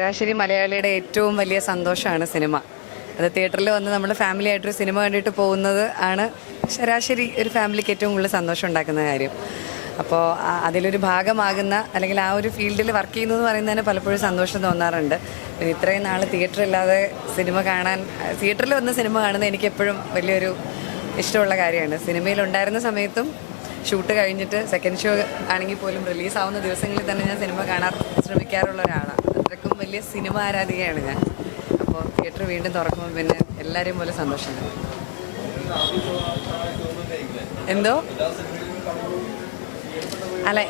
ശരാശരി മലയാളിയുടെ ഏറ്റവും വലിയ സന്തോഷമാണ് സിനിമ. അത് തിയേറ്ററിൽ വന്ന് നമ്മൾ ഫാമിലി ആയിട്ടൊരു സിനിമ കണ്ടിട്ട് പോകുന്നത് ആണ് ശരാശരി ഒരു ഫാമിലിക്ക് ഏറ്റവും കൂടുതൽ സന്തോഷം ഉണ്ടാക്കുന്ന കാര്യം. അപ്പോൾ അതിലൊരു ഭാഗമാകുന്ന അല്ലെങ്കിൽ ആ ഒരു ഫീൽഡിൽ വർക്ക് ചെയ്യുന്നതെന്ന് പറയുന്നതിന് പലപ്പോഴും സന്തോഷം തോന്നാറുണ്ട്. പിന്നെ ഇത്രയും നാൾ തിയേറ്ററില്ലാതെ സിനിമ കാണാൻ, തിയേറ്ററിൽ വന്ന് സിനിമ കാണുന്നത് എനിക്കെപ്പോഴും വലിയൊരു ഇഷ്ടമുള്ള കാര്യമാണ്. സിനിമയിലുണ്ടായിരുന്ന സമയത്തും ഷൂട്ട് കഴിഞ്ഞിട്ട് സെക്കൻഡ് ഷോ ആണെങ്കിൽ പോലും റിലീസാവുന്ന ദിവസങ്ങളിൽ തന്നെ ഞാൻ സിനിമ കാണാൻ ശ്രമിക്കാറുള്ള ഒരാളാണ്. അത്രയ്ക്കും വലിയ സിനിമ ആരാധികയാണ് ഞാൻ. അപ്പോൾ തിയേറ്റർ വീണ്ടും തുറക്കുമ്പോൾ പിന്നെ എല്ലാവരെയും പോലെ സന്തോഷം തന്നെ. എന്തോ അല്ല,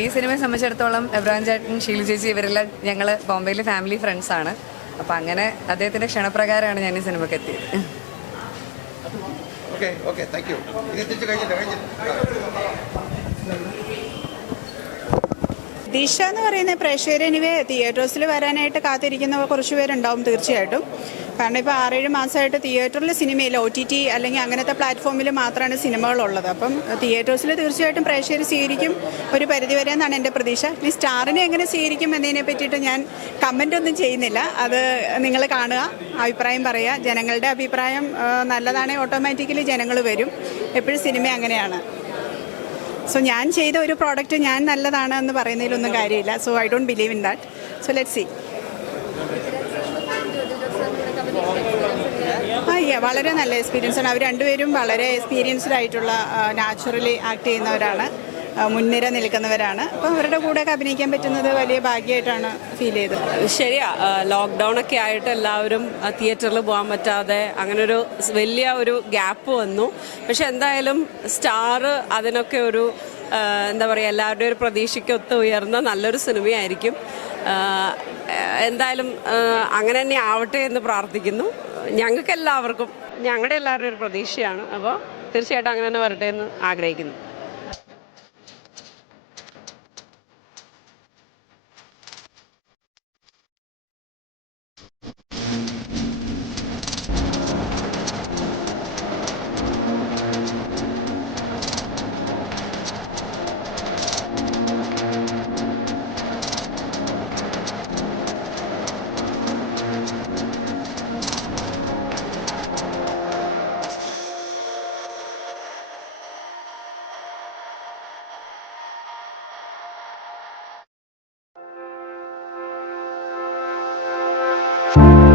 ഈ സിനിമയെ സംബന്ധിച്ചിടത്തോളം എബ്രഹാം ചേട്ടൻ, ഷീല ചേച്ചി ഇവരെല്ലാം ഞങ്ങൾ ബോംബെയിലെ ഫാമിലി ഫ്രണ്ട്സാണ്. അപ്പോൾ അങ്ങനെ അദ്ദേഹത്തിൻ്റെ ക്ഷണപ്രകാരമാണ് ഞാൻ ഈ സിനിമയ്ക്ക് എത്തിയത്. ദിശ എന്ന് പറയുന്ന പ്രേക്ഷകർ എനിവേ തിയേറ്റേഴ്സിൽ വരാനായിട്ട് കാത്തിരിക്കുന്ന കുറച്ച് പേരുണ്ടാവും തീർച്ചയായിട്ടും. കാരണം ഇപ്പോൾ 6-7 മാസമായിട്ട് തിയേറ്ററിൽ സിനിമയില്ല, OTT അല്ലെങ്കിൽ അങ്ങനത്തെ പ്ലാറ്റ്ഫോമിൽ മാത്രമാണ് സിനിമകളുള്ളത്. അപ്പം തിയേറ്റേഴ്സിൽ തീർച്ചയായിട്ടും പ്രേക്ഷകർ സ്വീകരിക്കും ഒരു പരിധിവരെ എന്നാണ് എൻ്റെ പ്രതീക്ഷ. ഈ സ്റ്റാറിനെ എങ്ങനെ സ്വീകരിക്കും എന്നതിനെ പറ്റിയിട്ട് ഞാൻ കമൻ്റ് ഒന്നും ചെയ്യുന്നില്ല. അത് നിങ്ങൾ കാണുക, അഭിപ്രായം പറയുക. ജനങ്ങളുടെ അഭിപ്രായം നല്ലതാണെങ്കിൽ ഓട്ടോമാറ്റിക്കലി ജനങ്ങൾ വരും. എപ്പോഴും സിനിമ അങ്ങനെയാണ്. സോ ഞാൻ ചെയ്ത ഒരു പ്രോഡക്റ്റ് ഞാൻ നല്ലതാണ് എന്ന് പറയുന്നതിലൊന്നും കാര്യമില്ല. So I don't believe in that. So let's see. വളരെ നല്ല എക്സ്പീരിയൻസ് ആണ്. അവർ രണ്ടുപേരും വളരെ എക്സ്പീരിയൻസ്ഡ് ആയിട്ടുള്ള, നാച്ചുറലി ആക്ട് ചെയ്യുന്നവരാണ്, മുൻനിര നിൽക്കുന്നവരാണ്. അപ്പം അവരുടെ കൂടെയൊക്കെ അഭിനയിക്കാൻ പറ്റുന്നത് വലിയ ഭാഗ്യമായിട്ടാണ് ഫീൽ ചെയ്തത്. ശരിയാ, ലോക്ക്ഡൗൺ ഒക്കെ ആയിട്ട് എല്ലാവരും തിയേറ്ററിൽ പോകാൻ പറ്റാതെ അങ്ങനെ ഒരു വലിയ ഒരു ഗ്യാപ്പ് വന്നു. പക്ഷെ എന്തായാലും സ്റ്റാർ അതിനൊക്കെ ഒരു എന്താ പറയുക, എല്ലാവരുടെയും ഒരു പ്രതീക്ഷയ്ക്കൊത്ത് ഉയർന്ന നല്ലൊരു സിനിമയായിരിക്കും. എന്തായാലും അങ്ങനെ തന്നെ ആവട്ടെ എന്ന് പ്രാർത്ഥിക്കുന്നു. ഞങ്ങൾക്ക് എല്ലാവർക്കും, ഞങ്ങളുടെ എല്ലാവരുടെയും ഒരു പ്രതീക്ഷയാണ്. അപ്പോൾ തീർച്ചയായിട്ടും അങ്ങനെ തന്നെ വരട്ടെ എന്ന് ആഗ്രഹിക്കുന്നു. ന്യൂസ്.